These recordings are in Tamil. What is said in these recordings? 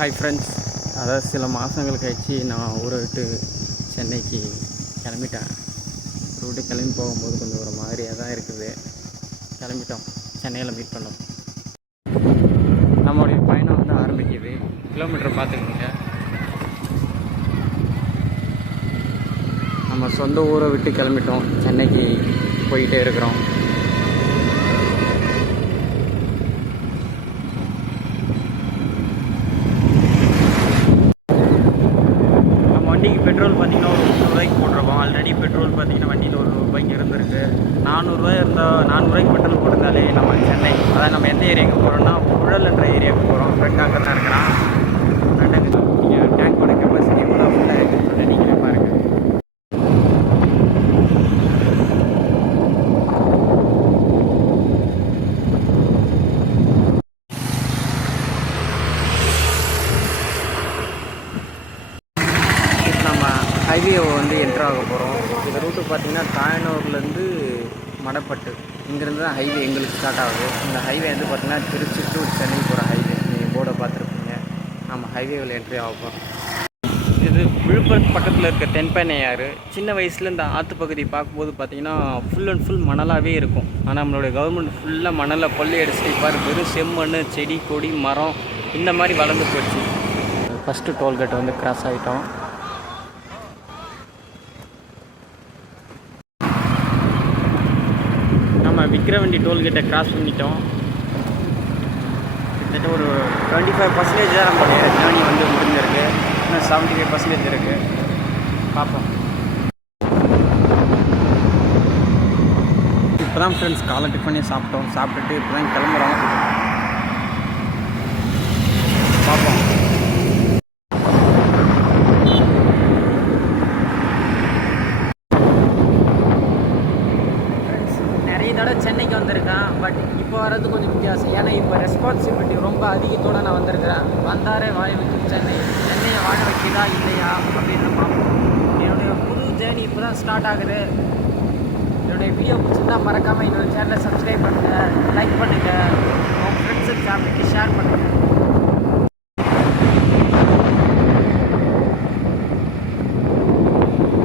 ஹாய் ஃப்ரெண்ட்ஸ், அதாவது சில மாதங்கள் கழிச்சு நான் ஊரை விட்டு சென்னைக்கு கிளம்பிட்டேன். ஊரை விட்டு கிளம்பி போகும்போது கொஞ்சம் ஒரு மாதிரியாக தான் இருக்குது. கிளம்பிட்டோம், சென்னையில் மீட் பண்ணோம். நம்மளுடைய பயணம் வந்து ஆரம்பிக்குது. கிலோமீட்டர் பார்த்துக்கோங்க. நம்ம சொந்த ஊரை விட்டு கிளம்பிட்டோம், சென்னைக்கு போயிட்டே இருக்கிறோம். வண்டிக்கு பெட்ரோல் பார்த்திங்கன்னா ஒரு 300 ரூபாய்க்கு போட்டிருக்கோம். ஆல்ரெடி பெட்ரோல் பார்த்திங்கன்னா வண்டியில் ஒரு 100 ரூபாய்க்கு இருந்திருக்கு. 400 ரூபாய் இருந்தால் 400 ரூபாய்க்கு பெட்ரோல் போட்டிருந்தாலே நம்ம சென்னை, அதாவது நம்ம எந்த ஏரியாவுக்கு போகிறோம்னா புழல்ன்ற ஏரியாவுக்கு போகிறோம். ஃப்ரெண்ட் அங்கே தான் இருக்கிறான். நீங்கள் டேங்கோட கெப்பாசிட்டி கூட ஃபுல்லாக இருக்குன்னு நீங்களே பாருங்கள். ஹைவேவை வந்து என்ட்ரு ஆக போகிறோம். இந்த ரூட்டு பார்த்திங்கன்னா தாயனூர்லேருந்து மடப்பட்டு இங்கேருந்து தான் ஹைவே எங்களுக்கு ஸ்டார்ட் ஆகுது. இந்த ஹைவே வந்து பார்த்திங்கன்னா திருச்சி டு சென்னை போகிற ஹைவே. நீங்கள் போர்டை பார்த்துருப்பீங்க. நம்ம ஹைவேவில் என்ட்ரி ஆக போகிறோம். இது விழுப்புரத்து பக்கத்தில் இருக்க தென்பெண்ணையாறு. சின்ன வயசில் இந்த ஆற்று பகுதி பார்க்கும்போது பார்த்திங்கன்னா ஃபுல் அண்ட் ஃபுல் மணலாகவே இருக்கும். ஆனால் நம்மளுடைய கவர்மெண்ட் ஃபுல்லாக மணலை கொள்ளை அடிச்சுட்டு இப்போ வெறும் செம்மண், செடி கொடி மரம் இந்த மாதிரி வளர்ந்து போச்சு. ஃபஸ்ட்டு டோல்கேட் வந்து கிராஸ் ஆகிட்டோம். விக்கிரவண்டி டோல்கேட்டை கிராஸ் பண்ணிட்டோம். கிட்டத்தட்ட ஒரு 25% தான் நம்மளுடைய ஜேர்னி வந்து முடிஞ்சிருக்கு. இன்னும் 75% இருக்குது. பார்ப்போம். இப்போ தான் ஃப்ரெண்ட்ஸ் காலை டிஃபனே சாப்பிட்டுட்டு இப்போ தான் கிளம்புறோம். பார்ப்போம். சென்னைக்கு வந்திருக்கேன். பட் இப்போ வர்றது கொஞ்சம் வித்தியாசம். ஏன்னா இப்போ ரெஸ்பான்சிபிலிட்டி ரொம்ப அதிகத்தோடு நான் வந்திருக்கிறேன். வந்தாரே வாழ வைக்கும் சென்னையை வாழ வைக்கிறதா இல்லையா அப்படின்னு பார்ப்போம். என்னுடைய புது ஜேர்னி இப்போ தான் ஸ்டார்ட் ஆகுது. என்னுடைய வீடியோ பிடிச்சிருந்தால் மறக்காமல் என்னோடய சேனலை சப்ஸ்கிரைப் பண்ணுங்கள், லைக் பண்ணுங்கள், உங்கள் ஃப்ரெண்ட்ஸ் அண்ட் ஃபேமிலிக்கு ஷேர் பண்ணுங்கள்.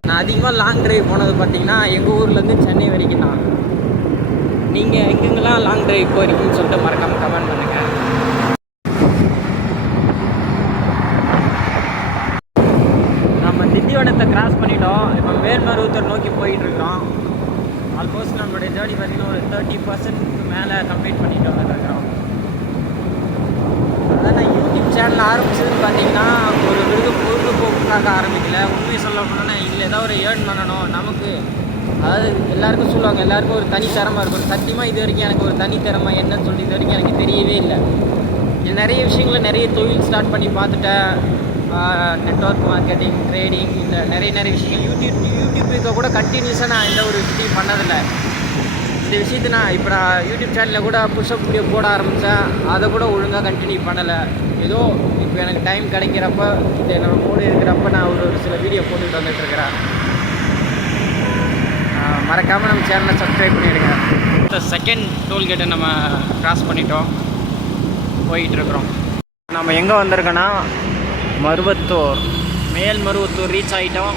நான் அதிகமாக லாங் ட்ரைவ் போனது பார்த்திங்கன்னா எங்கள் ஊர்லேருந்து சென்னை வரைக்கும் தான். நீங்கள் எங்கெங்கெல்லாம் லாங் ட்ரைவ் போயிருக்கீங்கன்னு சொல்லிட்டு மறக்காமல் கமெண்ட் பண்ணுங்கள். நம்ம திண்டிவனத்தை கிராஸ் பண்ணிட்டோம். இப்போ மேல்மருவத்தூர் நோக்கி போயிட்டுருக்கிறோம். ஆல்மோஸ்ட் நம்மளுடைய ஜேர்னி பார்த்திங்கன்னா ஒரு 30% மேலே கம்ப்ளீட் பண்ணிட்டு வந்துருக்கிறோம். அதான் நான் யூடியூப் சேனல் ஆரம்பிச்சதுன்னு பார்த்தீங்கன்னா ஒரு பொழுதுபோக்குக்காக ஆரம்பிக்கல. உண்மையை சொல்ல போனோன்னா இதில் ஏதாவது ஒரு ஏர்ன் பண்ணணும் நமக்கு. அதாவது எல்லாருக்கும் சொல்லுவாங்க, எல்லாருக்கும் ஒரு தனி திறமை இருக்கும். சத்தியமாக இது வரைக்கும் எனக்கு ஒரு தனி திறமை என்னன்னு சொல்லி இது வரைக்கும் எனக்கு தெரியவே இல்லை. நிறைய விஷயங்களை நிறைய தொழில் ஸ்டார்ட் பண்ணி பார்த்துட்டேன். நெட்வொர்க் மார்க்கெட்டிங், ட்ரேடிங், இந்த நிறைய விஷயங்கள் யூடியூப்புக்கு கூட கண்டினியூஸாக நான் எந்த ஒரு விஷயம் பண்ணதில்லை. இந்த விஷயத்தை நான் யூடியூப் சேனலில் கூட புஷ்அப் வீடியோ போட ஆரம்பித்தேன். அதை கூட ஒழுங்காக கண்டினியூ பண்ணலை. ஏதோ இப்போ எனக்கு டைம் கிடைக்கிறப்ப, இது என்னோடய மூடு இருக்கிறப்ப நான் ஒரு சில வீடியோ போட்டுக்கிட்டு வந்துட்டுருக்கிறேன். மறக்காமல் நம்ம சேனலை சப்ஸ்கிரைப் பண்ணிவிடுங்க. செகண்ட் டோல்கேட்டை நம்ம கிராஸ் பண்ணிட்டோம், போயிட்டுருக்குறோம். நம்ம எங்கே வந்திருக்கோன்னா மருவத்தூர், மேல்மருவத்தூர் ரீச் ஆகிட்டோம்.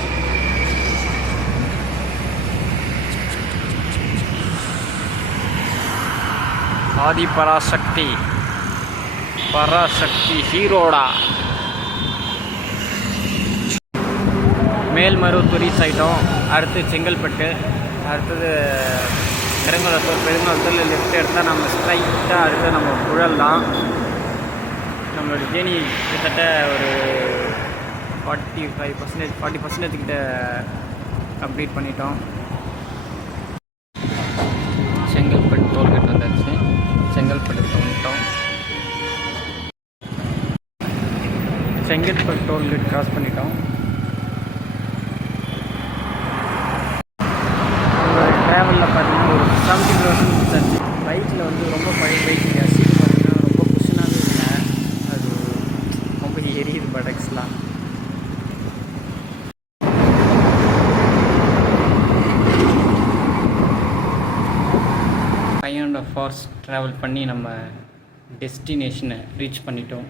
ஆதி பராசக்தி ஹீரோடா மேல்மருவத்தூர் ரீச் ஆகிட்டோம். அடுத்து செங்கல்பட்டு, அடுத்தது பெருங்குளத்தூர் லெஃப்ட் எடுத்தால் நம்ம ஸ்ட்ரைட்டாக அடுத்து நம்ம புழல் தான். நம்மளோட ஜேர்னி கிட்டத்தட்ட ஒரு 40% கிட்ட கம்ப்ளீட் பண்ணிட்டோம். செங்கல்பட்டு டோல்கேட் வந்தாச்சு. செங்கல்பட்டு வந்துட்டோம். செங்கல்பட்டு டோல்கேட் கிராஸ் பண்ணிட்டோம். ட்ராவலில் பார்த்தீங்கன்னா ஒரு 70% முடிச்சாச்சு. பைக்கில் வந்து ரொம்ப பழைய பைக்குங்க. சீட் பார்த்தீங்கன்னா ரொம்ப குஷனாகவே இல்லை. அது ரொம்ப எரியுது படக்ஸ்லாம். ஹார்ஸ் ட்ராவல் பண்ணி நம்ம டெஸ்டினேஷனை ரீச் பண்ணிட்டோம்.